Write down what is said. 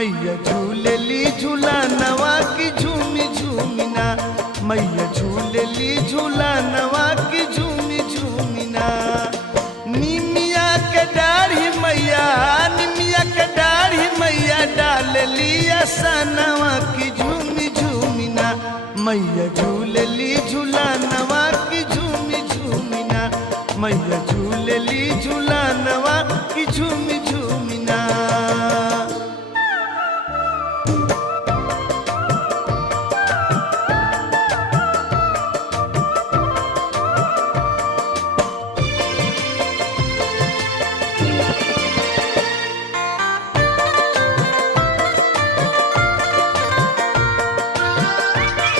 मैया झूलेली झूलानवा की झूमी झूमिना, मैया झूलेली झूलानवा की झूमी झूमिना। निमिया के डाढ़ी मैया, निमिया के डाढ़ी मैया डालली आसनवा की झूमी झूमिना, मैया झूलेली झूलानवा की झूमी झूमिना, मैया झूलेली झूलानवा की झूमी